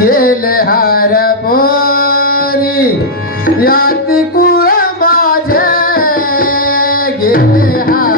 गेले हार पोरी यात कुळ माझे गेले हार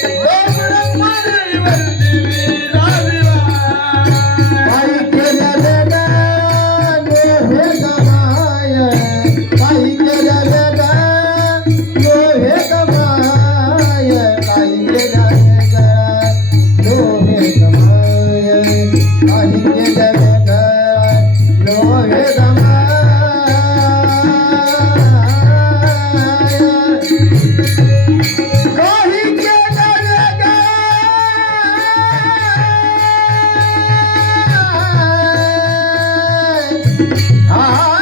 Thank you. Ah.